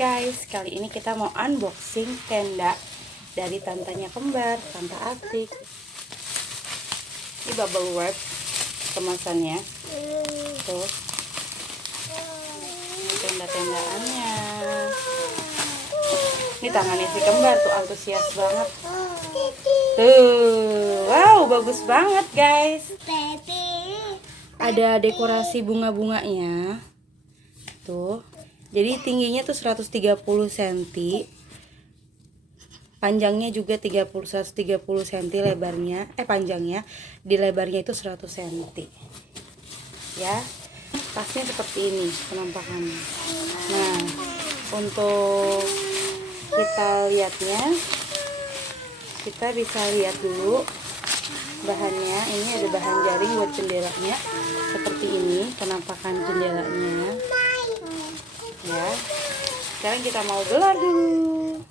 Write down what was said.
guys, kali ini kita mau unboxing tenda dari tantanya kembar, tante Atik. Ini bubble wrap kemasannya. Tuh. Tenda-tendaannya. Ini tangannya si kembar tuh antusias banget. Tuh, wow, bagus banget guys. Ada dekorasi bunga-bunganya. Tuh. Jadi tingginya tuh 130 cm. Panjangnya juga 130 cm lebarnya. Panjangnya. Di lebarnya itu 100 cm. Ya. Tasnya seperti ini penampakannya. Nah, untuk kita lihatnya, kita bisa lihat dulu bahannya. Ini ada bahan jaring buat jendelanya. Seperti ini penampakan jendelanya. Ya, sekarang kita mau gelar dulu.